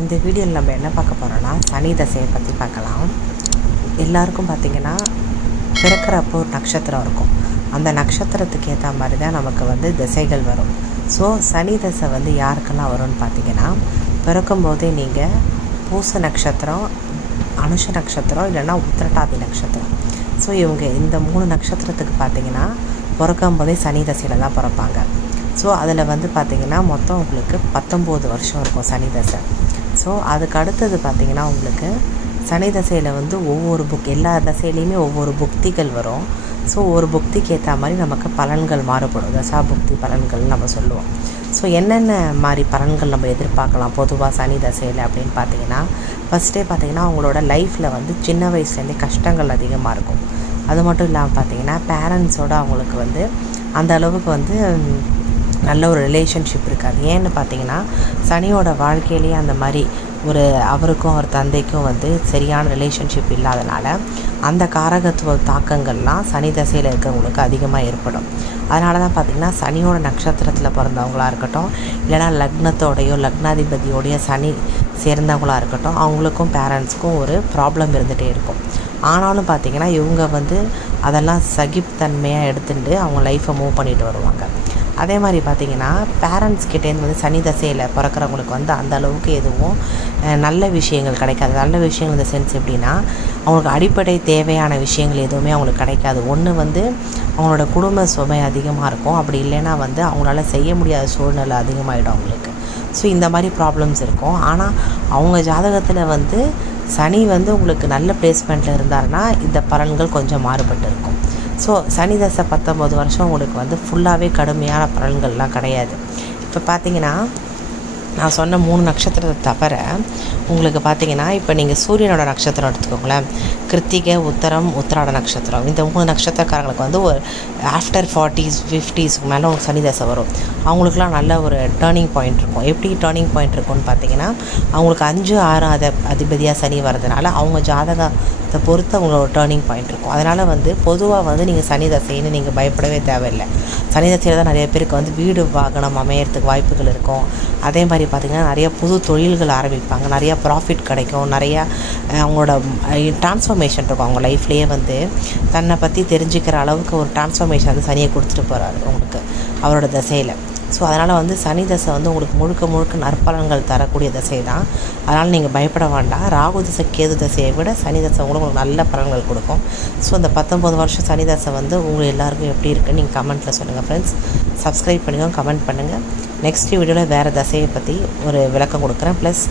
இந்த வீடியோவில் நம்ம என்ன பார்க்க போகிறோன்னா சனி தசையை பற்றி பார்க்கலாம். எல்லாருக்கும் பார்த்திங்கன்னா பிறக்கிறப்போ ஒரு நட்சத்திரம் இருக்கும். அந்த நட்சத்திரத்துக்கு ஏற்ற மாதிரி தான் நமக்கு திசைகள் வரும். ஸோ சனி தசை யாருக்கெல்லாம் வரும்னு பார்த்திங்கன்னா, பிறக்கும்போதே நீங்கள் பூச நட்சத்திரம், அனுஷ நட்சத்திரம், இல்லைன்னா உத்திரட்டாதி நட்சத்திரம். ஸோ இவங்க இந்த 3 நட்சத்திரத்துக்கு பார்த்திங்கன்னா பிறக்கும்போதே சனி தசையில் தான் பிறப்பாங்க. ஸோ அதில் பார்த்திங்கன்னா மொத்தம் உங்களுக்கு 19 வருஷம் இருக்கும் சனி தசை. ஸோ அதுக்கு அடுத்தது பார்த்திங்கன்னா உங்களுக்கு சனி தசையில் ஒவ்வொரு எல்லா தசையிலையுமே ஒவ்வொரு புக்திகள் வரும். ஸோ ஒரு புக்திக்கு ஏற்ற மாதிரி நமக்கு பலன்கள் மாறுபடும். தசா புக்தி பலன்கள்னு நம்ம சொல்லுவோம். ஸோ என்னென்ன மாதிரி பலன்கள் நம்ம எதிர்பார்க்கலாம் பொதுவாக சனி தசையில் அப்படின்னு பார்த்திங்கன்னா, ஃபஸ்ட்டே பார்த்திங்கன்னா அவங்களோட லைஃப்பில் சின்ன வயசுலேருந்தே கஷ்டங்கள் அதிகமாக இருக்கும். அது மட்டும் இல்லாமல் பார்த்திங்கன்னா பேரண்ட்ஸோடு அவங்களுக்கு அந்த அளவுக்கு நல்ல ஒரு ரிலேஷன்ஷிப் இருக்காது. ஏன்னு பார்த்திங்கன்னா சனியோட வாழ்க்கையிலேயே அந்த மாதிரி அவருக்கும் அவர் தந்தைக்கும் சரியான ரிலேஷன்ஷிப் இல்லாதனால அந்த காரகத்துவ தாக்கங்கள்லாம் சனி தசையில் இருக்கிறவங்களுக்கு அதிகமாக ஏற்படும். அதனால தான் பார்த்திங்கன்னா சனியோட நட்சத்திரத்தில் பிறந்தவங்களாக இருக்கட்டும், இல்லைனா லக்னத்தோடையோ லக்னாதிபதியோடைய சனி சேர்ந்தவங்களாக இருக்கட்டும், அவங்களுக்கும் பேரண்ட்ஸுக்கும் ஒரு ப்ராப்ளம் இருந்துகிட்டே இருக்கும். ஆனாலும் பார்த்திங்கன்னா இவங்க அதெல்லாம் சகிப்புத்தன்மையாக எடுத்துகிட்டு அவங்க லைஃப்பை மூவ் பண்ணிட்டு வருவாங்க. அதே மாதிரி பார்த்திங்கன்னா பேரண்ட்ஸ் கிட்டேருந்து சனி தசையில் பிறக்கிறவங்களுக்கு அந்த அளவுக்கு எதுவும் நல்ல விஷயங்கள் கிடைக்காது. நல்ல விஷயங்கள் இந்த சென்ஸ் எப்படின்னா, அவங்களுக்கு அடிப்படை தேவையான விஷயங்கள் எதுவுமே அவங்களுக்கு கிடைக்காது. ஒன்று அவங்களோட குடும்ப சுமை அதிகமாக இருக்கும். அப்படி இல்லைன்னா அவங்களால செய்ய முடியாத சூழ்நிலை அதிகமாகிடும் அவங்களுக்கு. ஸோ இந்த மாதிரி ப்ராப்ளம்ஸ் இருக்கும். ஆனால் அவங்க ஜாதகத்தில் சனி உங்களுக்கு நல்ல பிளேஸ்மெண்ட்டில் இருந்தாருன்னா இந்த பலன்கள் கொஞ்சம் மாறுபட்டு இருக்கும். ஸோ சனி தசை 19 வருஷம் உங்களுக்கு ஃபுல்லாகவே கடுமையான பலன்கள்லாம் கிடையாது. இப்போ பார்த்திங்கன்னா நான் சொன்ன 3 நட்சத்திரத்தை தவிர உங்களுக்கு பார்த்திங்கன்னா இப்போ நீங்கள் சூரியனோட நட்சத்திரம் எடுத்துக்கோங்களேன். கிருத்திகை, உத்தரம், உத்திராட நட்சத்திரம். இந்த 3 நட்சத்திரக்காரங்களுக்கு ஒரு ஆஃப்டர் 40s 50ஸ்க்கு மேலே உங்களுக்கு சனி தசை வரும். அவங்களுக்குலாம் நல்ல ஒரு டேர்னிங் பாயிண்ட் இருக்கும். எப்படி டேர்னிங் பாயிண்ட் இருக்கும்னு பார்த்திங்கன்னா, அவங்களுக்கு 5, 6 அதிபதியாக சனி வர்றதுனால அவங்க ஜாதகத்தை பொறுத்து அவங்களோட டேர்னிங் பாயிண்ட் இருக்கும். அதனால் பொதுவாக நீங்கள் சனி தசைன்னு நீங்கள் பயப்படவே தேவையில்லை. சனி தசையில் தான் நிறைய பேருக்கு வீடு வாகனம் அமையறதுக்கு வாய்ப்புகள் இருக்கும். அதே மாதிரி பார்த்திங்கன்னா நிறைய புது தொழில்கள் ஆரம்பிப்பாங்க, நிறையா ப்ராஃபிட் கிடைக்கும், நிறையா அவங்களோட ட்ரான்ஸ்ஃபர்மேஷன் இருக்கும். அவங்க லைஃப்லேயே தன்னை பற்றி தெரிஞ்சுக்கிற அளவுக்கு ஒரு ட்ரான்ஸ்ஃபர்மேஷன் சனியை கொடுத்துட்டு போகிறாரு உங்களுக்கு அவரோட தசையில். ஸோ அதனால் சனி தசை உங்களுக்கு முழுக்க நற்பலன்கள் தரக்கூடிய தசை தான். அதனால் நீங்கள் பயப்பட வேண்டாம். ராகு தசை, கேது தசையை விட சனி தசை உங்களுக்கு நல்ல பலன்கள் கொடுக்கும். ஸோ அந்த 19 வருஷம் சனி தசை உங்களுக்கு எல்லாருக்கும் எப்படி இருக்குன்னு நீங்கள் கமெண்ட்டில் சொல்லுங்கள் ஃப்ரெண்ட்ஸ். சப்ஸ்கிரைப் பண்ணுங்கள், கமெண்ட் பண்ணுங்கள். நெக்ஸ்ட் வீடியோவில் வேறு தசையை பற்றி ஒரு விளக்கம் கொடுக்குறேன். ப்ளஸ்